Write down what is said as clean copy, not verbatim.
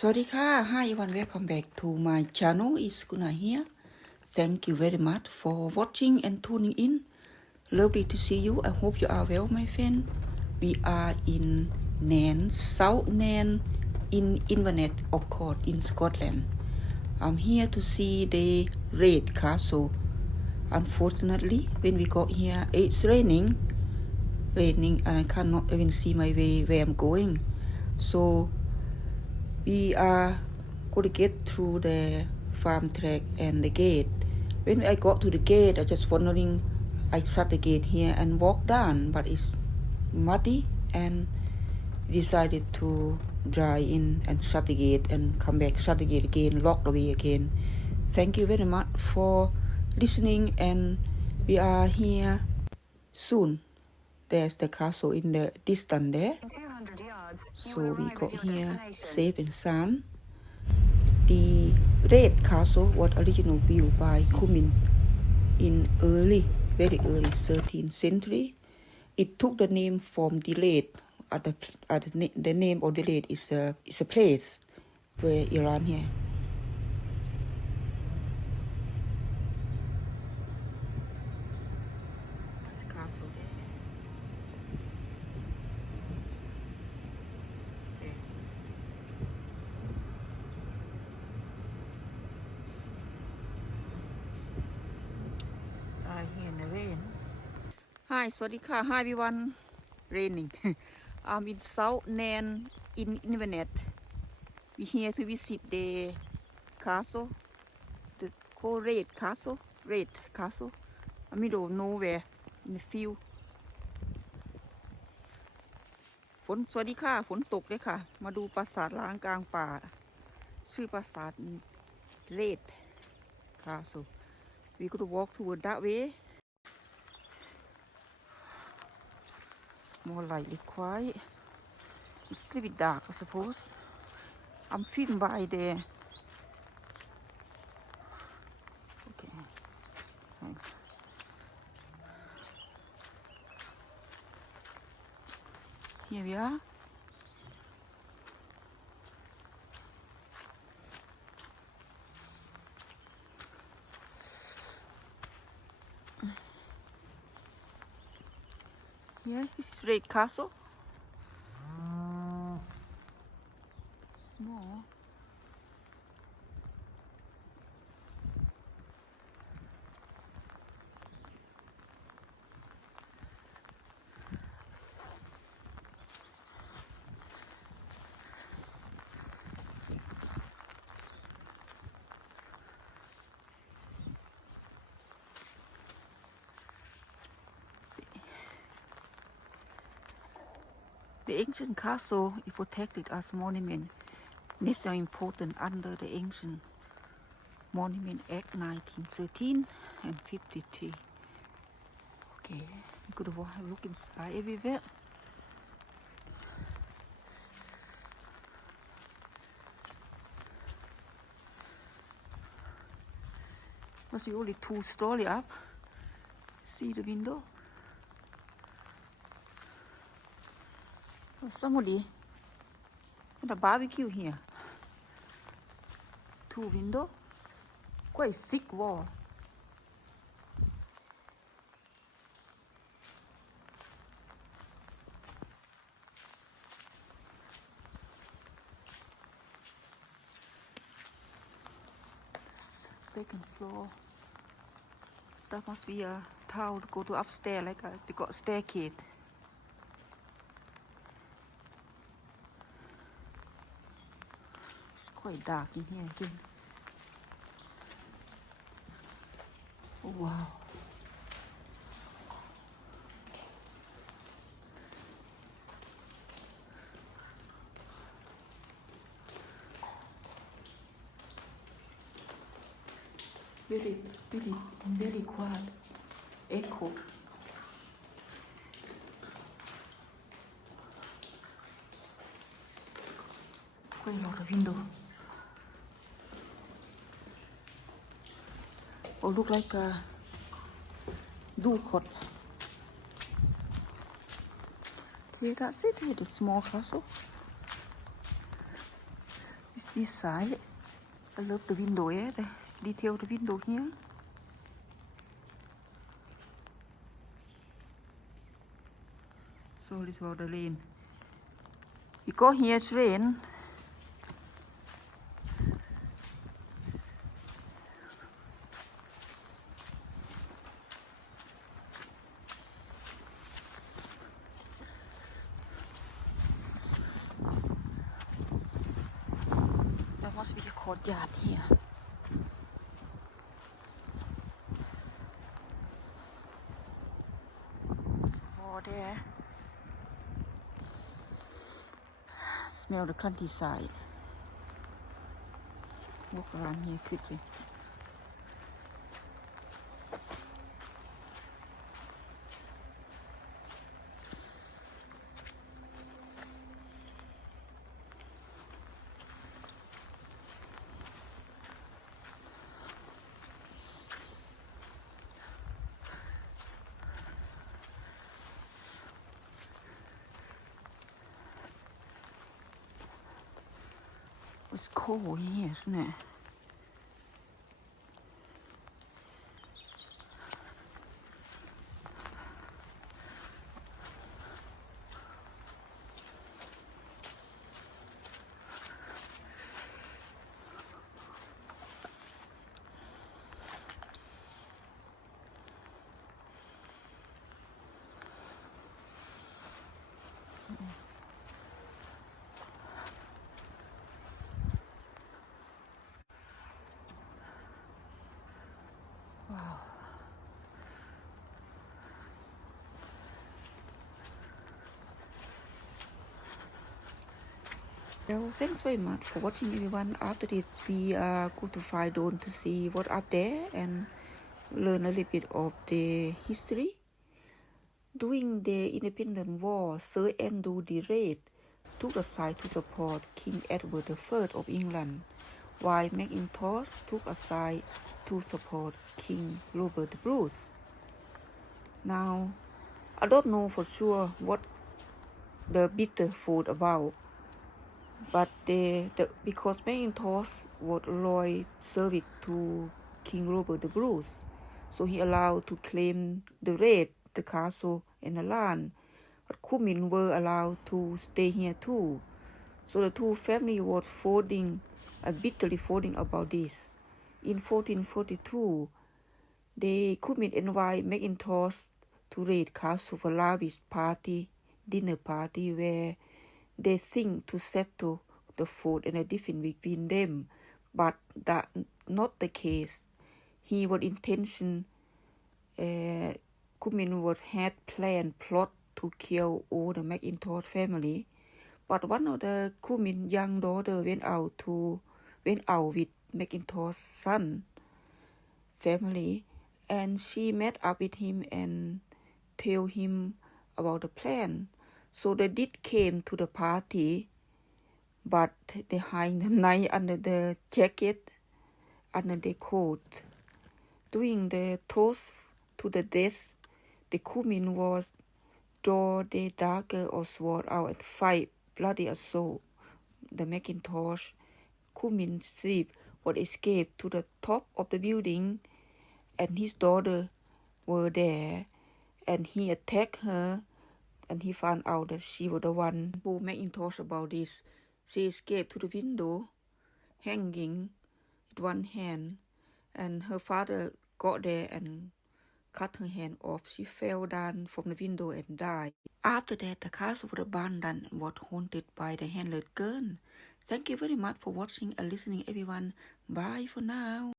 Swadika, hi everyone, welcome back to my channel. It's Guna here. Thank you very much for watching and tuning in. Lovely to see you. I hope you are well, my friend. We are in Nairn, South Nairn, in Inverness, of course, in Scotland. I'm here to see the Rait Castle. Unfortunately, when we got here, it's raining, and I cannot even see my way where I'm going. So we are going to get through the farm track and the gate. When I got to the gate, I just wondering, I shut the gate here and walk down, but it's muddy and decided to drive in and shut the gate and come back, shut the gate again, lock the way again. Thank you very much for listening, and we are here soon. There's the castle in the distance there. So we got here safe and sound. The Rait Castle was originally built by Cumming in very early 13th century. It took the name from the Rait. The name of the Rait is a place where Iran here. Castle there. Here in the rain. Hi, Swadika. Hi everyone. Raining. I'm in South Nairn in Inverness. We here to visit the castle, the Rait Castle. Rait Castle. I middle of nowhere in the field. สวัสดีค่ะฝนตกเลยค่ะมาดูปราสาทล้างกลางป่าชื่อปราสาท Rait Castle. We could walk toward that way. More likely quiet. It's a little bit dark, I suppose. I'm feeling by there. Okay. Here we are. Here is Rait Castle. Small. The ancient castle is protected as monument, national important under the Ancient Monument Act 1913 and 53. Okay, we could have a look inside everywhere. Must be only 2-story up. See the window? Somebody had a barbecue here. 2 windows. Quite thick wall. Second floor. That must be a tower to go to upstairs, like they got a staircase. It's quite dark in here again. Oh, wow. Very quiet. Echo. Quite a lot of window. Oh, look like a do-cot. Okay, that's it. Here, the small castle. It's this side. I love the window, the detail of the window here. So this is about the rain. Because here it's rain. There must be a courtyard here. There's a wall there. Smell the countryside. Walk around here quickly. It's cold here, isn't it? Wow. Well, thanks very much for watching everyone. After this, we are going to fly down to see what's up there and learn a little bit of the history. During the Independent War, Sir Andrew de Rait took a side to support King Edward I of England, while Mackintosh took a side to support King Robert the Bruce. Now, I don't know for sure what the bitter fought about, but because Mackintosh was loyal service to King Robert the Bruce, so he allowed to claim the Rait, the castle, and the land. But Cumming were allowed to stay here too. So the two families were bitterly fighting about this. In 1442, the Cumming invited Mackintosh to Rait Castle for lavish dinner party where they think to settle the fault and the difference between them, but that not the case. He was intention. Cumming had plot to kill all the Mackintosh family, but one of the Cumming young daughter went out with Mackintosh's son family, and she met up with him and tell him about the plan. So they did came to the party, but they hide the knife under the jacket, under the coat. During the toast to the death, the Cumming was draw the dagger or sword out and fight bloody assault. The Mackintosh Cumming ship was escaped to the top of the building, and his daughter were there, and he attacked her, and he found out that she was the one who Mackintosh about this. She escaped to the window, hanging with one hand, and her father got there and cut her hand off. She fell down from the window and died. After that, the castle was abandoned and was haunted by the handless girl. Thank you very much for watching and listening, everyone. Bye for now.